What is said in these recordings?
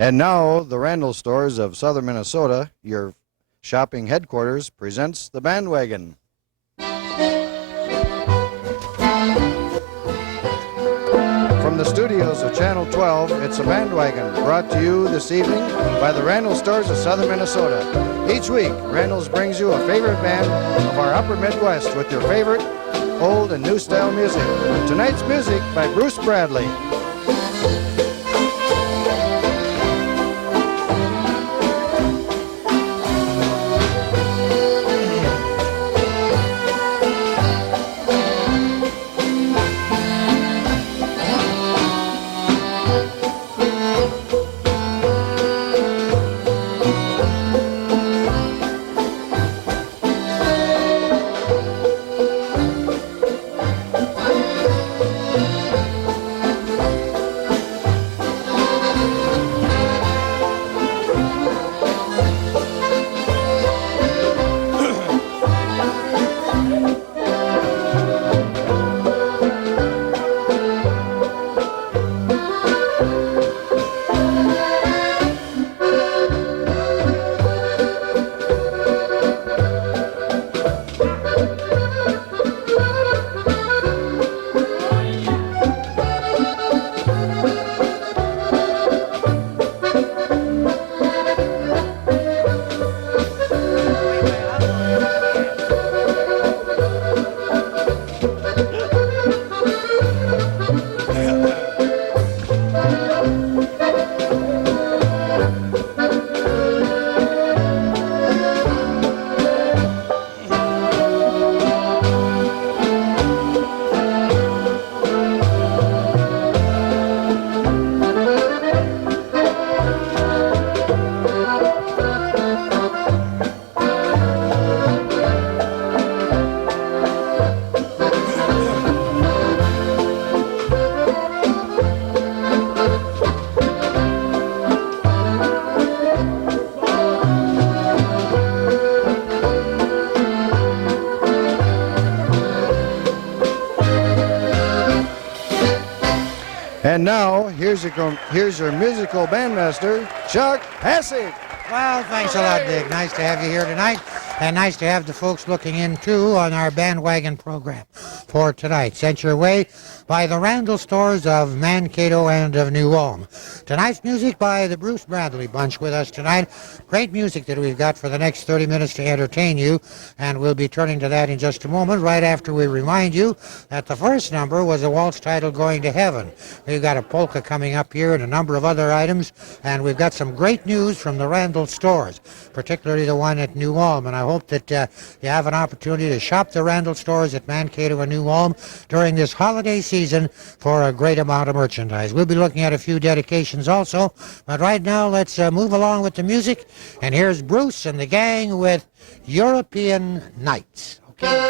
And now, the Randall Stores of Southern Minnesota, your shopping headquarters, presents the Bandwagon. From the studios of Channel 12, it's a Bandwagon, brought to you this evening by the Randall Stores of Southern Minnesota. Each week, Randall's brings you a favorite band of our upper Midwest with your favorite old and new style music. Tonight's music by Bruce Bradley. And now, here's your musical bandmaster, Chuck Hassig. Well, thanks a lot, Dick. Nice to have you here tonight, and nice to have the folks looking in, too, on our Bandwagon program for tonight. Sent your way by the Randall Stores of Mankato and of New Ulm. Tonight's music by the Bruce Bradley Bunch with us tonight. Great music that we've got for the next 30 minutes to entertain you, and we'll be turning to that in just a moment, right after we remind you that the first number was a waltz titled Going to Heaven. We've got a polka coming up here and a number of other items, and we've got some great news from the Randall Stores, particularly the one at New Ulm, and I hope that you have an opportunity to shop the Randall Stores at Mankato and New Ulm during this holiday season for a great amount of merchandise. We'll be looking at a few dedications also, but right now let's move along with the music, and here's Bruce and the gang with European Nights. Okay.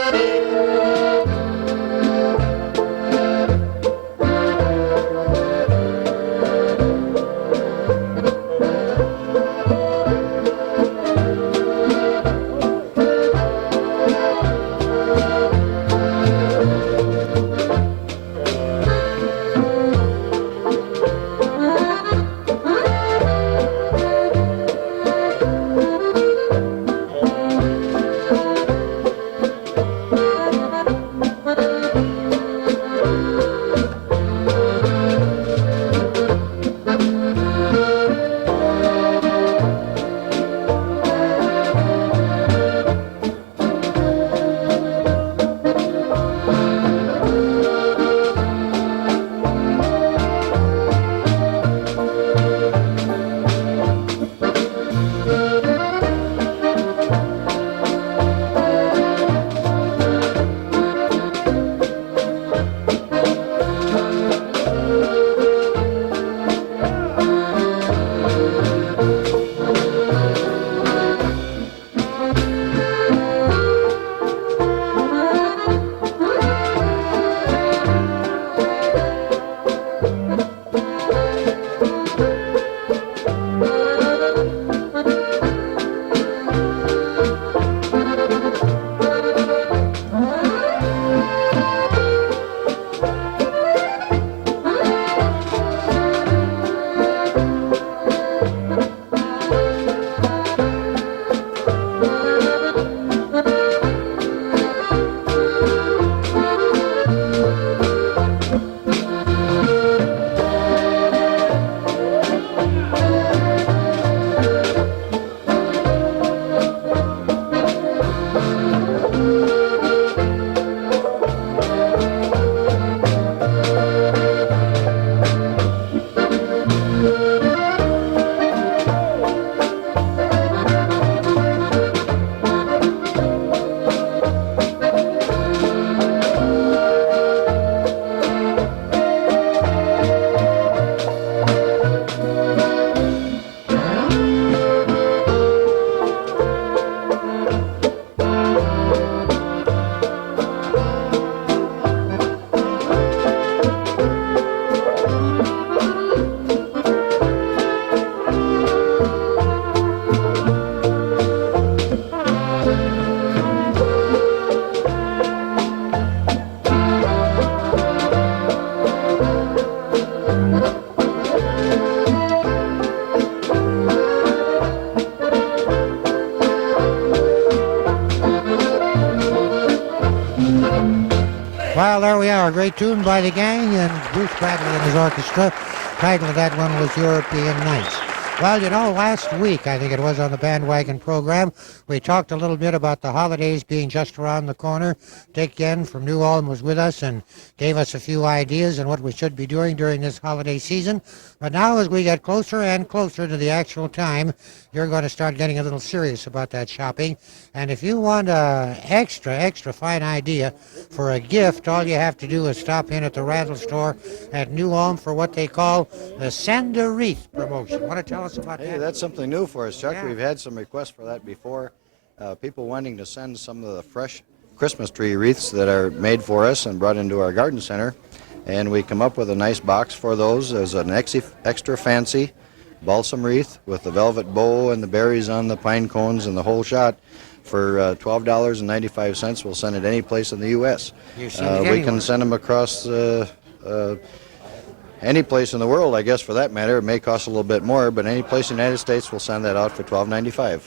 Well, there we are. A great tune by the gang and Bruce Bradley and his orchestra. Title of that one was European Nights. Well, you know, last week, I think it was on the Bandwagon program, we talked a little bit about the holidays being just around the corner. Dick Yen from New Ulm was with us and gave us a few ideas on what we should be doing during this holiday season. But now as we get closer and closer to the actual time, you're going to start getting a little serious about that shopping. And if you want an extra fine idea for a gift, all you have to do is stop in at the Randall store at New Ulm for what they call the Send a Wreath promotion. Want to tell us about Hey, that? that's something new for us, Chuck. Yeah. We've had some requests for that before. People wanting to send some of the fresh Christmas tree wreaths that are made for us and brought into our garden center. And we come up with a nice box for those. There's an extra fancy balsam wreath with the velvet bow and the berries on the pine cones and the whole shot for $12.95. We'll send it any place in the U.S. You send it We anywhere. can send them across any place in the world, I guess, for that matter. It may cost a little bit more, but any place in the United States will send that out for $12.95.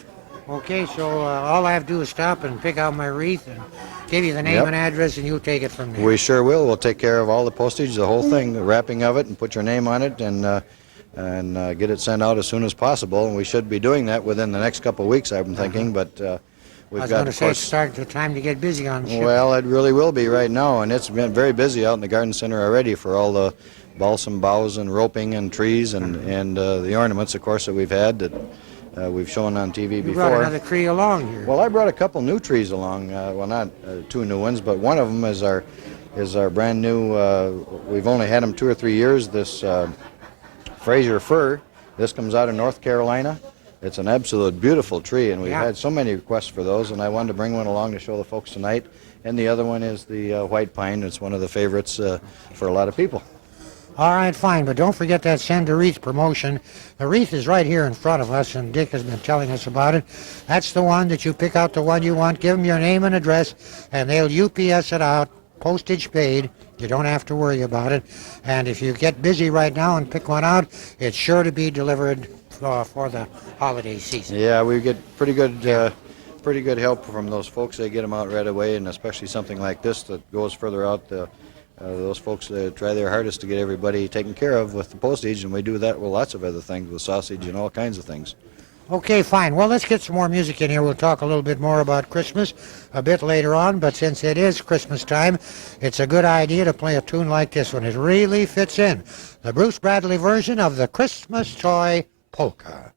Okay, so all I have to do is stop and pick out my wreath and give you the name Yep. and address, and you'll take it from there. We sure will. We'll take care of all the postage, the whole thing, the wrapping of it, and put your name on it, and get it sent out as soon as possible. And we should be doing that within the next couple of weeks, I'm thinking. But I we've was got, going to of say, it's course. starting to time to get busy on shipping. Well, it really will be right now, and it's been very busy out in the garden center already for all the balsam boughs and roping and trees and the ornaments, of course, that we've had that we've shown on TV You before. brought another tree along here. Well, I brought a couple new trees along. Well, not two new ones, but one of them is our brand new. We've only had them 2 or 3 years. This Fraser fir. This comes out of North Carolina. It's an absolute beautiful tree, and we've Yeah. had so many requests for those, and I wanted to bring one along to show the folks tonight. And the other one is the white pine. It's one of the favorites for a lot of people. All right, fine, but don't forget that Send a Wreath promotion. The wreath is right here in front of us, and Dick has been telling us about it. That's the one that you pick out the one you want, give them your name and address, and they'll UPS it out, postage paid. You don't have to worry about it. And if you get busy right now and pick one out, it's sure to be delivered for the holiday season. Yeah, we get pretty good help from those folks. They get them out right away, and especially something like this that goes further out. Those folks try their hardest to get everybody taken care of with the postage, and we do that with lots of other things, with sausage and all kinds of things. Okay, fine. Well, let's get some more music in here. We'll talk a little bit more about Christmas a bit later on, but since it is Christmas time, it's a good idea to play a tune like this one. It really fits in. The Bruce Bradley version of the Christmas Toy Polka.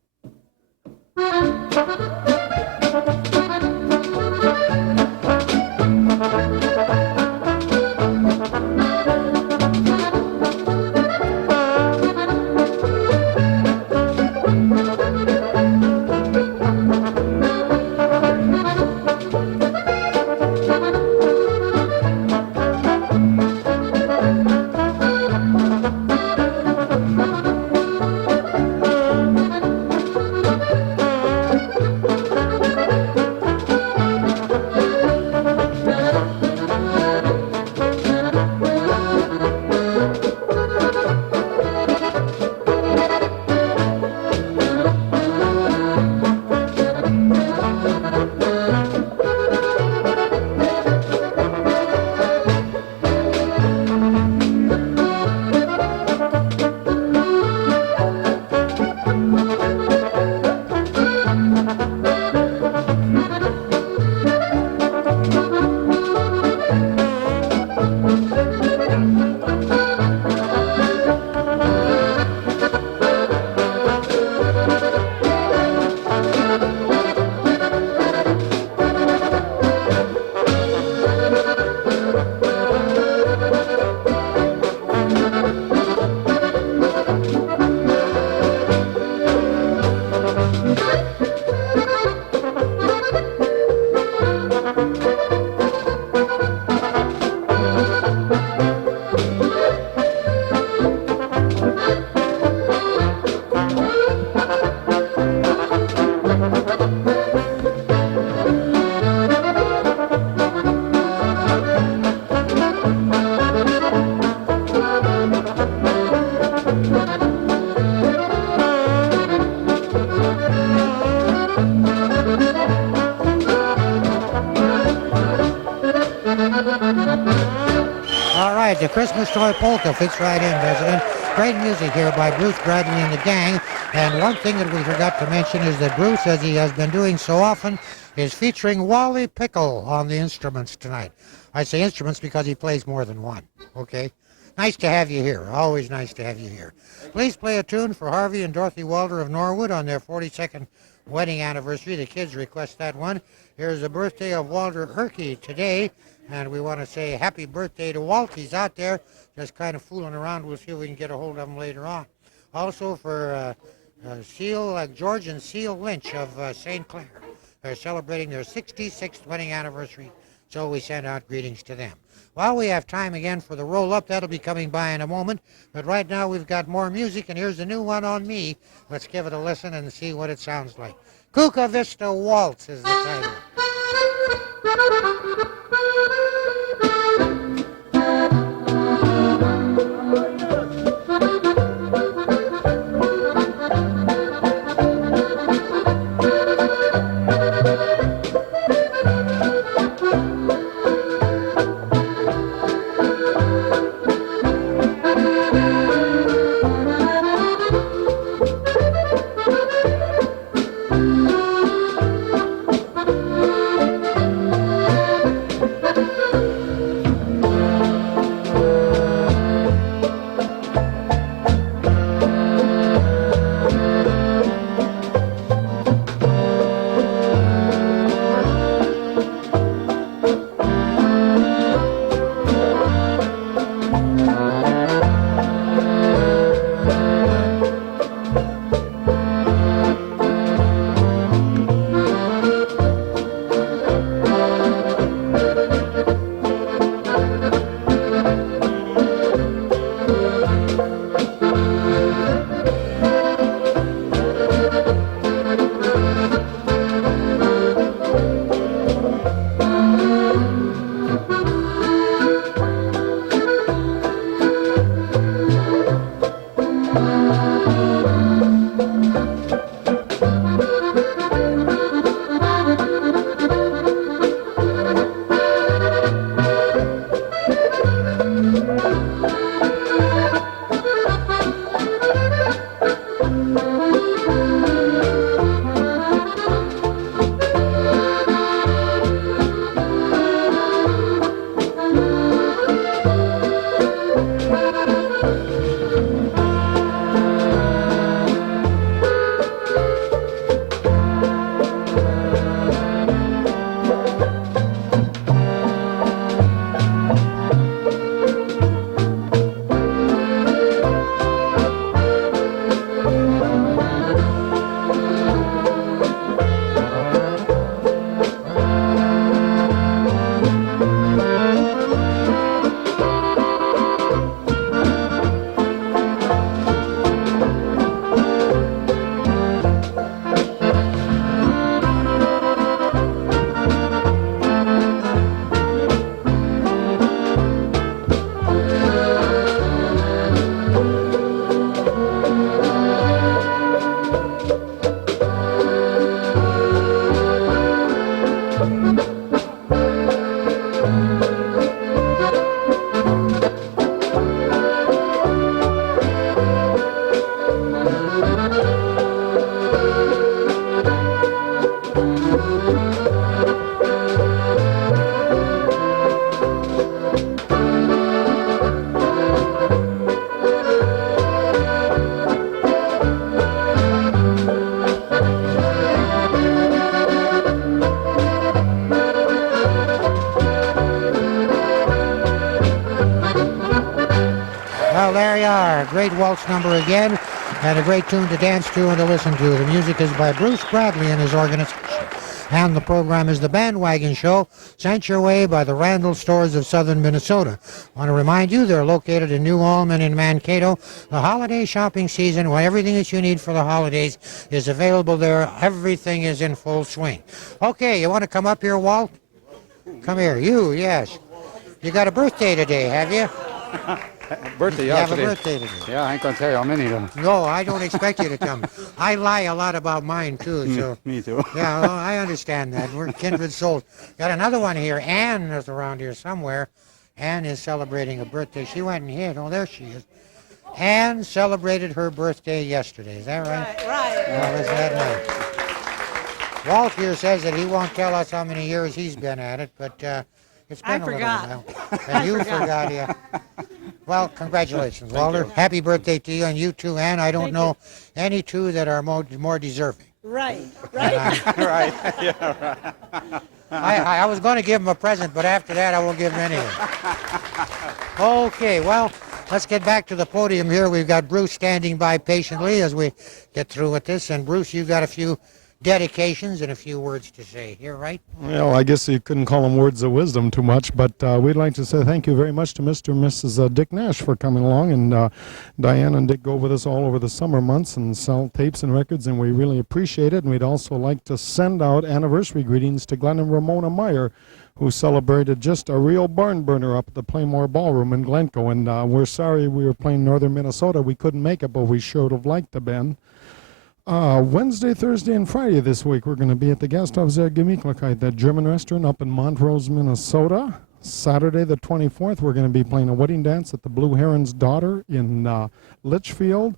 All right, the Christmas Toy Polka fits right in, doesn't it? Great music here by Bruce Bradley and the gang. And one thing that we forgot to mention is that Bruce, as he has been doing so often, is featuring Wally Pickle on the instruments tonight. I say instruments because he plays more than one, okay? Nice to have you here. Always nice to have you here. Please play a tune for Harvey and Dorothy Walter of Norwood on their 42nd wedding anniversary. The kids request that one. Here's the birthday of Walter Herkey today, and we want to say happy birthday to Walt. He's out there just kind of fooling around. We'll see if we can get a hold of him later on. Also for George and Seal Lynch of St. Clair. They're celebrating their 66th wedding anniversary, so we send out greetings to them. Well, we have time again for the roll-up. That'll be coming by in a moment. But right now we've got more music, and here's a new one on me. Let's give it a listen and see what it sounds like. Cuca Vista Waltz is the title. There you are. Great waltz number again, and a great tune to dance to and to listen to. The music is by Bruce Bradley and his organization. And the program is the Bandwagon Show, sent your way by the Randall Stores of Southern Minnesota. I want to remind you they're located in New Ulm and in Mankato. The holiday shopping season, where everything that you need for the holidays is available there. Everything is in full swing. Okay, you want to come up here, Walt? Come here. You, yes. You got a birthday today, have you? Birthday, You yeah, have a today. birthday today. Yeah, I ain't gonna tell you how many of them. No, I don't expect you to come. I lie a lot about mine, too, so... Me too. Yeah, well, I understand that. We're kindred souls. Got another one here. Ann is around here somewhere. Ann is celebrating a birthday. She went and hid. Oh, there she is. Ann celebrated her birthday yesterday. Is that right? Right. Well, isn't that nice? Walt here says that he won't tell us how many years he's been at it, but it's been a forgot. little while. And you forgot, yeah. Well, congratulations, Walter. Happy birthday to you, and you too, Ann. I don't know any two that are more deserving. Right. Right. Right. I was going to give him a present, but after that I won't give him anything. Okay, well, let's get back to the podium here. We've got Bruce standing by patiently as we get through with this. And Bruce, you've got a few dedications and a few words to say here, right? Well, I guess you couldn't call them words of wisdom too much, but we'd like to say thank you very much to Mr. and Mrs. Dick Nash for coming along, and Diane and Dick go with us all over the summer months and sell tapes and records, and we really appreciate it. And we'd also like to send out anniversary greetings to Glenn and Ramona Meyer, who celebrated just a real barn burner up at the Playmore Ballroom in Glencoe. And we're sorry we were playing Northern Minnesota. We couldn't make it, but we sure would have liked to been. Wednesday, Thursday, and Friday this week, we're going to be at the Gasthof der Gemütlichkeit, that German restaurant up in Montrose, Minnesota. Saturday, the 24th, we're going to be playing a wedding dance at the Blue Heron's Daughter in Litchfield.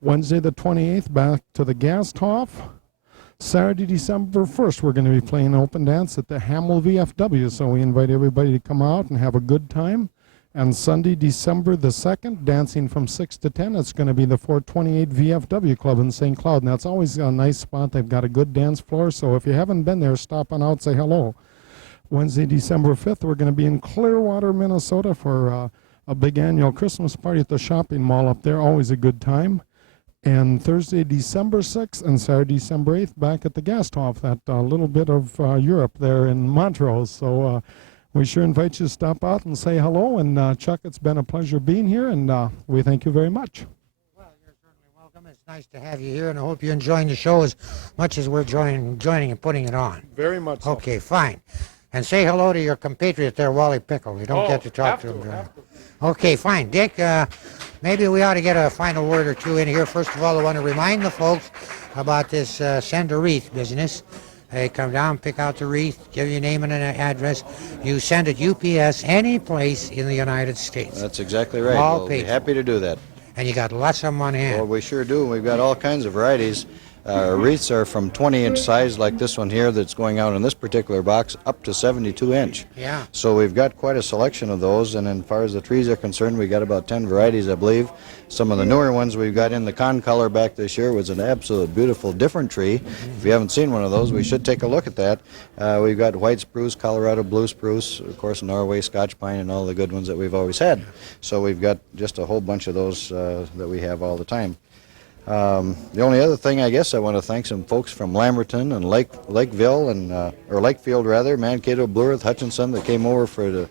Wednesday, the 28th, back to the Gasthof. Saturday, December 1st, we're going to be playing an open dance at the Hamel VFW, so we invite everybody to come out and have a good time. And Sunday, December the 2nd, dancing from 6 to 10, it's going to be the 428 VFW Club in St. Cloud. And that's always a nice spot. They've got a good dance floor, so if you haven't been there, stop on out, say hello. Wednesday, December 5th, we're going to be in Clearwater, Minnesota for a big annual Christmas party at the shopping mall up there. Always a good time. And Thursday, December 6th, and Saturday, December 8th, back at the Gasthof, that little bit of Europe there in Montrose. So we sure invite you to stop out and say hello. And Chuck, it's been a pleasure being here, and we thank you very much. Well, you're certainly welcome. It's nice to have you here, and I hope you're enjoying the show as much as we're joining and putting it on. Very much so. Okay, fine. And say hello to your compatriot there, Wally Pickle. We don't get to talk to him. Okay, fine. Dick, maybe we ought to get a final word or two in here. First of all, I want to remind the folks about this send a wreath business. They come down, pick out the wreath, give your name and an address. You send it UPS any place in the United States. That's exactly right. All We'll be paid for. happy to do that. And you got lots of them on hand. Well, we sure do. We've got all kinds of varieties. Wreaths are from 20-inch size like this one here that's going out in this particular box up to 72-inch. Yeah. So we've got quite a selection of those, and as far as the trees are concerned, we got about 10 varieties, I believe. Some of the newer ones we've got in the concolor back this year was an absolute beautiful different tree. If you haven't seen one of those, we should take a look at that. We've got white spruce, Colorado blue spruce, of course Norway Scotch pine, and all the good ones that we've always had. So we've got just a whole bunch of those that we have all the time. The only other thing, I guess, I want to thank some folks from Lamberton and Lakeville and or Lakefield rather, Mankato, Blue Earth, Hutchinson that came over to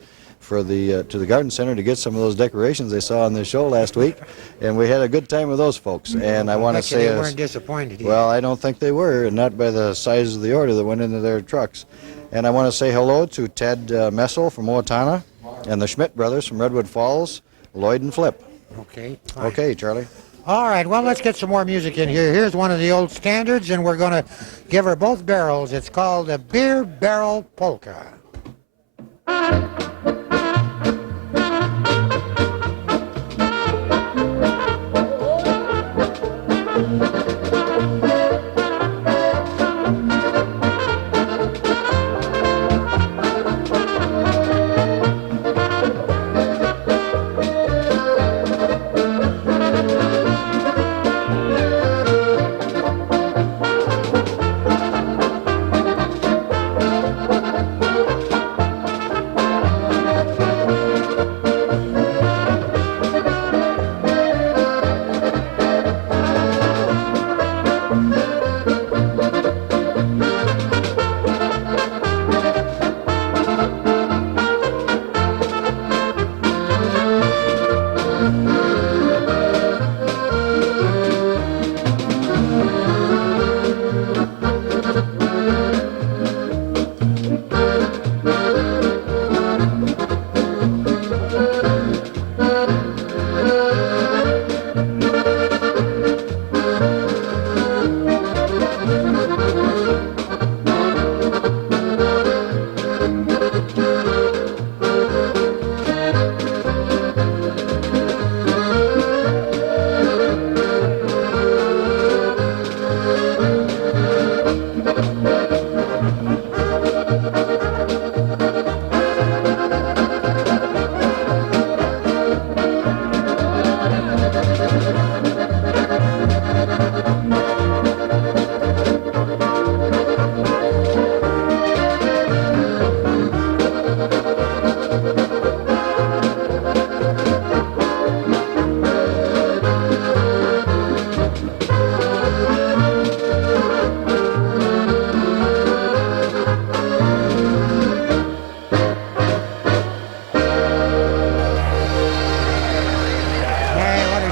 the garden center to get some of those decorations they saw on the show last week, and we had a good time with those folks. And I want to say, they weren't disappointed either. well, I don't think they were, and not by the size of the order that went into their trucks. And I want to say hello to Ted Messel from Owatonna and the Schmidt brothers from Redwood Falls, Lloyd and Flip. Okay. Fine. Okay, Charlie. All right, well, let's get some more music in here. Here's one of the old standards, and we're going to give her both barrels. It's called the Beer Barrel Polka.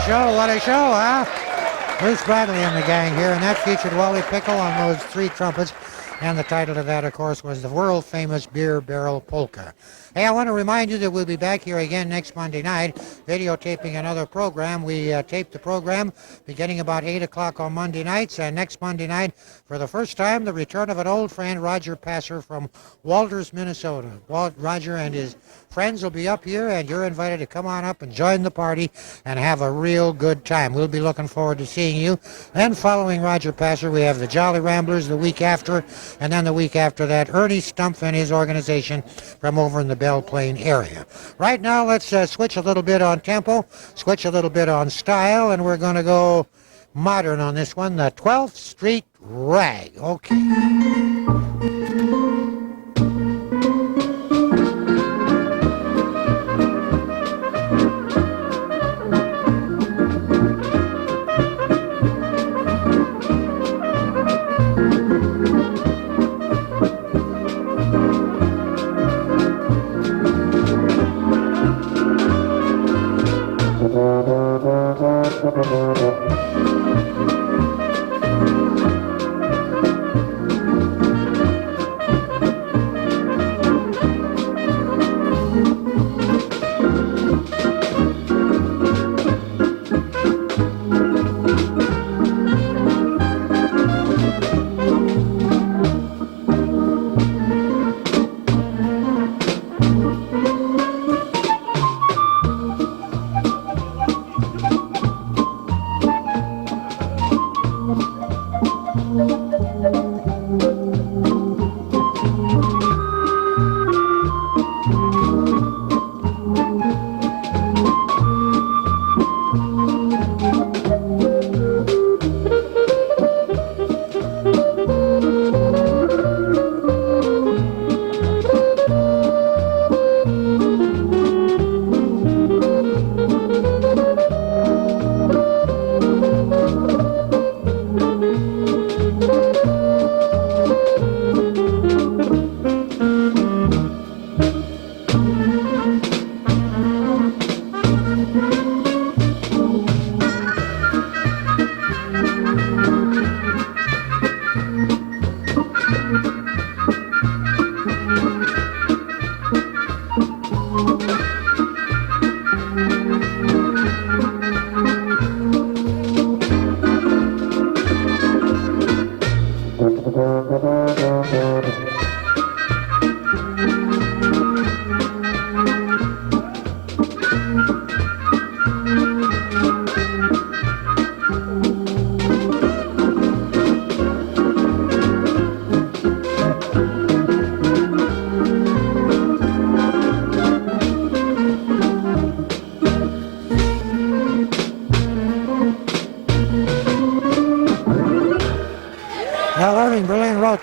show, what a show, huh? Bruce Bradley and the gang here, and that featured Wally Pickle on those 3 trumpets. And the title of that, of course, was the world-famous Beer Barrel Polka. Hey, I want to remind you that we'll be back here again next Monday night, videotaping another program. We taped the program beginning about 8 o'clock on Monday nights, and next Monday night, for the first time, the return of an old friend, Roger Passer from Walters, Minnesota. Roger and his friends will be up here, and you're invited to come on up and join the party and have a real good time. We'll be looking forward to seeing you. Then following Roger Passer, we have the Jolly Ramblers the week after, and then the week after that, Ernie Stumpf and his organization from over in the Belle Plaine area. Right now, let's switch a little bit on tempo, switch a little bit on style, and we're going to go modern on this one, the 12th Street Rag. Okay.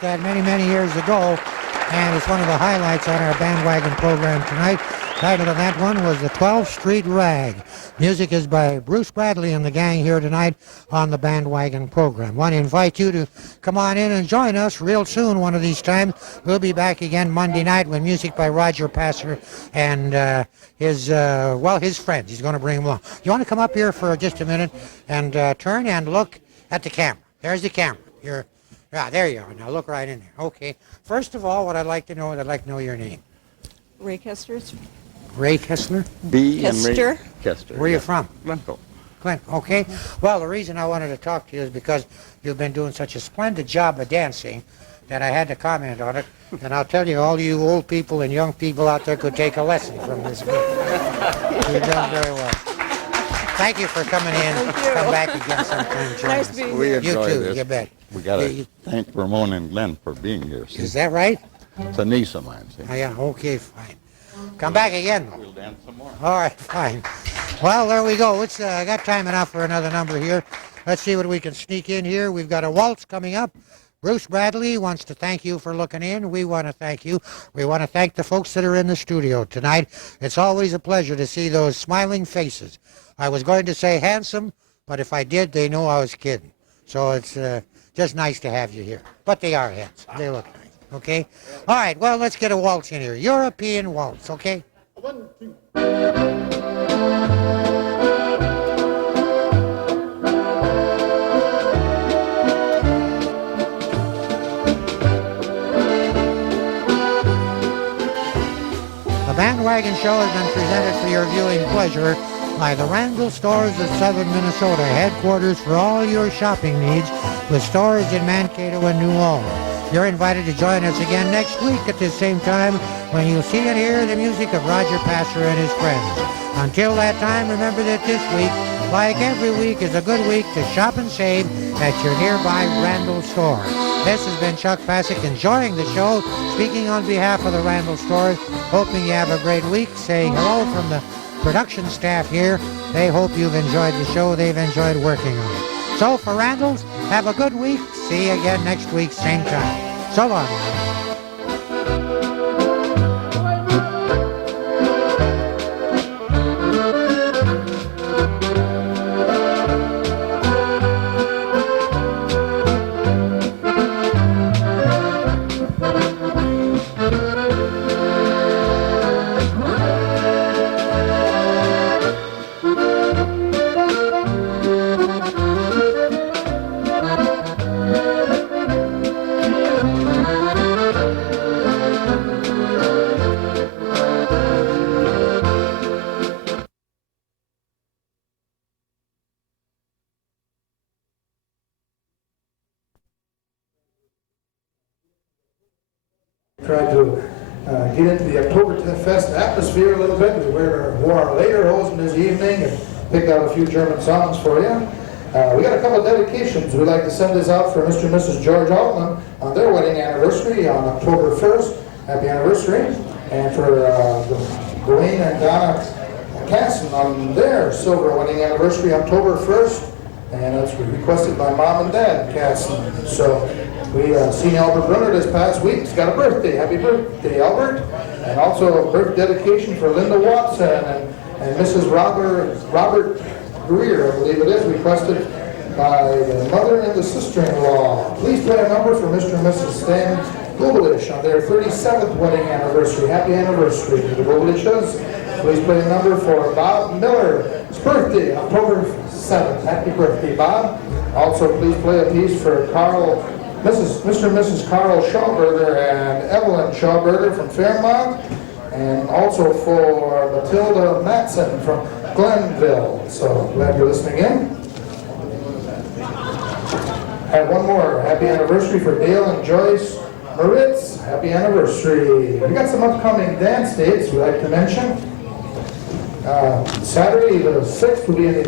That many years ago, and it's one of the highlights on our Bandwagon program tonight. Title of that one was the 12th Street Rag. Music is by Bruce Bradley and the gang here tonight on the Bandwagon program. Want to invite you to come on in and join us real soon one of these times. We'll be back again Monday night with music by Roger Passer and his friends. He's going to bring them along. You want to come up here for just a minute and turn and look at the camera. There's the camera. There you are. Now look right in there. Okay. First of all, what I'd like to know your name. Ray Kester. Ray Kessler? B. and Ray Kester. Kester. Where are you from? Glencoe. Glencoe. Okay. Well, the reason I wanted to talk to you is because you've been doing such a splendid job of dancing that I had to comment on it. And I'll tell you, all you old people and young people out there could take a lesson from this group. You've done very well. Thank you for coming in. Come back again sometime. Nice being We here. enjoy You too, this. you bet. We got to thank Ramon and Glenn for being here. See, Is that right? it's a niece of mine. See. Oh, yeah, okay, fine. Come back again, though. We'll dance some more. All right, fine. Well, there we go. It's got time enough for another number here. Let's see what we can sneak in here. We've got a waltz coming up. Bruce Bradley wants to thank you for looking in. We want to thank you. We want to thank the folks that are in the studio tonight. It's always a pleasure to see those smiling faces. I was going to say handsome, but if I did, they know I was kidding. So it's just nice to have you here. But they are handsome. They look nice, okay? All right, well, let's get a waltz in here. European waltz, okay? 1, 2. show has been presented for your viewing pleasure by the Randall Stores of Southern Minnesota, headquarters for all your shopping needs, with stores in Mankato and New Ulm. You're invited to join us again next week at this same time when you'll see and hear the music of Roger Passer and his friends. Until that time, remember that this week, like every week, is a good week to shop and save at your nearby Randall store. This has been Chuck Bassick enjoying the show, speaking on behalf of the Randall Stores, hoping you have a great week, saying hello from the production staff here. They hope you've enjoyed the show. They've enjoyed working on it. So for Randall's, have a good week. See you again next week, same time. So long now. Tried to get into the Oktoberfest atmosphere a little bit. We wore our lederhosen this evening and picked out a few German songs for you. We got a couple of dedications. We'd like to send this out for Mr. and Mrs. George Altman on their wedding anniversary on October 1st. Happy anniversary. And for Dwayne and Donna Casson on their silver wedding anniversary, October 1st. And that's requested by Mom and Dad Casson. So we seen Albert Brunner this past week. He's got a birthday. Happy birthday, Albert. And also a birth dedication for Linda Watson and Mrs. Robert Greer, I believe it is, requested by the mother and the sister-in-law. Please play a number for Mr. and Mrs. Stan Gobelish on their 37th wedding anniversary. Happy anniversary to the Gobelishes. Please play a number for Bob Miller's birthday, October 7th. Happy birthday, Bob. Also, please play a piece for Mr. and Mrs. Carl Schauberger and Evelyn Schauberger from Fairmont, and also for Matilda Matson from Glenville. So glad you're listening in. And one more happy anniversary for Dale and Joyce Moritz. Happy anniversary. We got some upcoming dance dates we'd like to mention. Saturday the 6th will be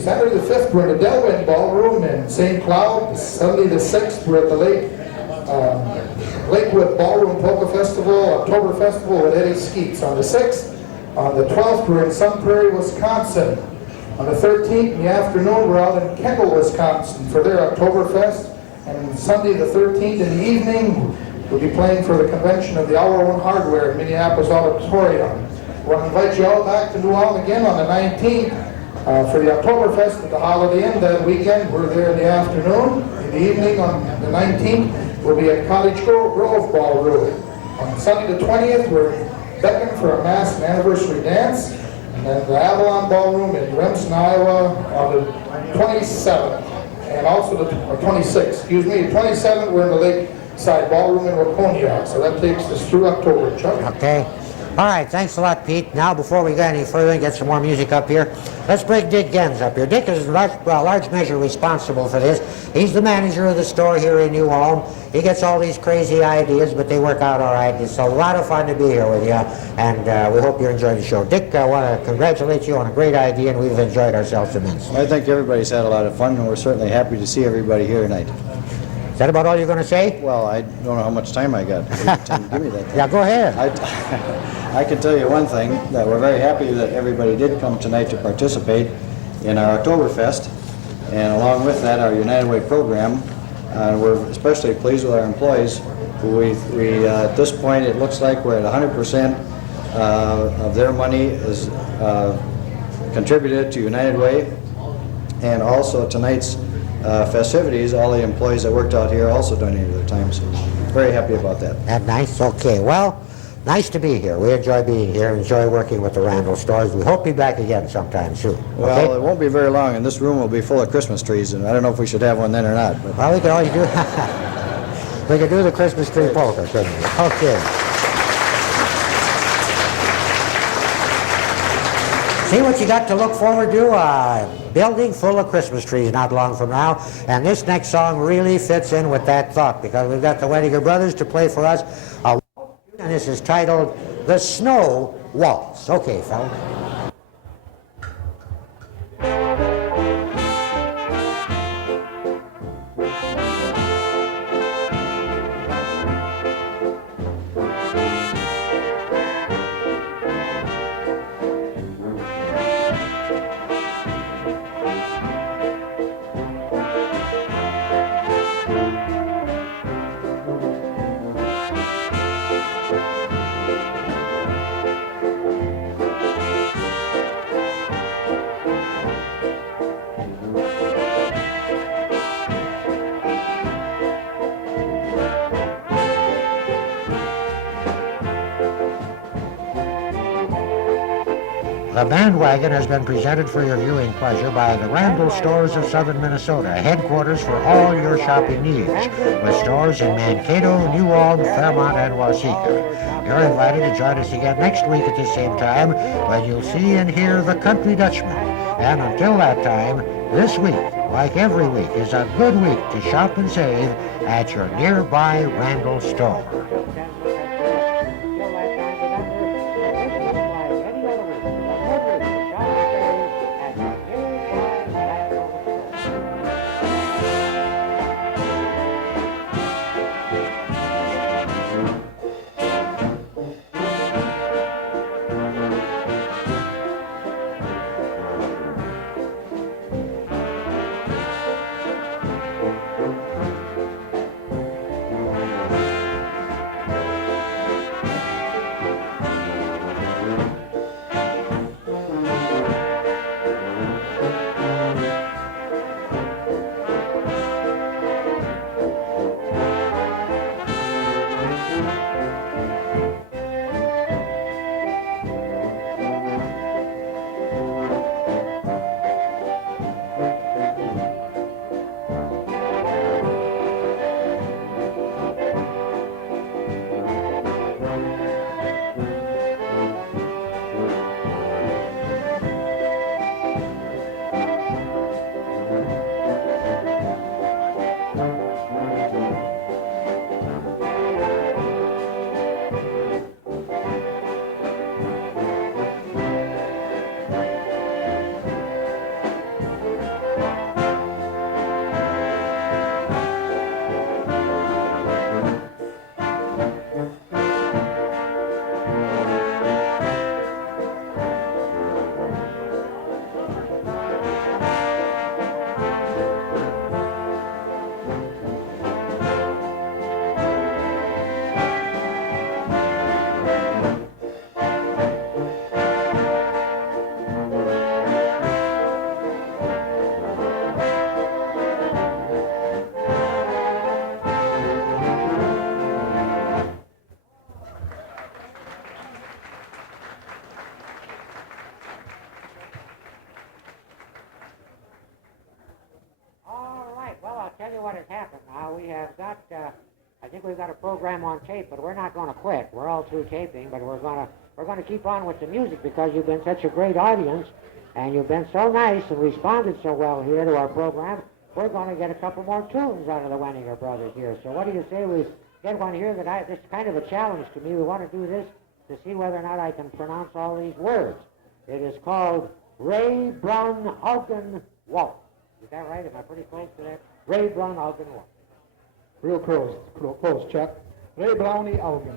Saturday the 5th, we're in the Delwyn Ballroom in St. Cloud. Sunday the 6th, we're at the Lakewood Ballroom Polka Festival, October Festival with Eddie Skeets on the 6th. On the 12th, we're in Sun Prairie, Wisconsin. On the 13th in the afternoon, we're out in Kendall, Wisconsin for their Oktoberfest. And Sunday the 13th in the evening, we'll be playing for the convention of the Hour One Hardware in Minneapolis Auditorium. I want to invite you all back to New Ulm again on the 19th. For the Oktoberfest at the Holiday Inn that weekend. We're there in the afternoon. In the evening on the 19th, we'll be at Cottage Grove Ballroom. On Sunday the 20th, we're beckoning for a masked anniversary dance. And then the Avalon Ballroom in Remsen, Iowa on the 27th. And also the 26th, 27th, we're in the Lakeside Ballroom in Waconia. So that takes us through October, Chuck. Okay. All right, thanks a lot, Pete. Now, before we go any further and get some more music up here, let's bring Dick Gens up here. Dick is in large measure responsible for this. He's the manager of the store here in New Ulm. He gets all these crazy ideas, but they work out all right. It's a lot of fun to be here with you, and we hope you enjoy the show. Dick, I want to congratulate you on a great idea, and we've enjoyed ourselves immensely. I think everybody's had a lot of fun, and we're certainly happy to see everybody here tonight. Is that about all you're going to say? Well, I don't know how much time I got. Give me that time. Yeah, go ahead. I can tell you one thing, that we're very happy that everybody did come tonight to participate in our Oktoberfest, and along with that, our United Way program. We're especially pleased with our employees, who we at this point, it looks like we're at 100% of their money is contributed to United Way, and also tonight's festivities, all the employees that worked out here also donated their time, so very happy about that. That nice? Okay. Well, nice to be here. We enjoy being here, enjoy working with the Randall Stores. We hope to be back again sometime soon. Okay? Well, it won't be very long, and this room will be full of Christmas trees, and I don't know if we should have one then or not. But well, we can always do we can do the Christmas tree polka, couldn't we? Okay. See what you got to look forward to? A building full of Christmas trees not long from now. And this next song really fits in with that thought because we've got the Wendiger Brothers to play for us. And this is titled The Snow Waltz. Okay, fellas. The Bandwagon has been presented for your viewing pleasure by the Randall Stores of Southern Minnesota, headquarters for all your shopping needs, with stores in Mankato, New Ulm, Fairmont, and Waseca. You're invited to join us again next week at the same time when you'll see and hear the Country Dutchman. And until that time, this week, like every week, is a good week to shop and save at your nearby Randall store. Tell you what has happened now. We have got, I think we've got a program on tape, but we're not going to quit. We're all through taping, but we're going to keep on with the music because you've been such a great audience, and you've been so nice and responded so well here to our program. We're going to get a couple more tunes out of the Wendiger Brothers here. So what do you say we get one here that this is kind of a challenge to me. We want to do this to see whether or not I can pronounce all these words. It is called Ray Brown Augen Waltz. Is that right? Am I pretty close to that? Ray Brown Augen Waltz. Real close, Chuck. Ray Brownie Augen.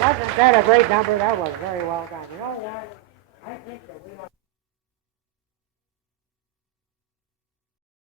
wasn't that a great number? That was very well done. You know what? I think that we ought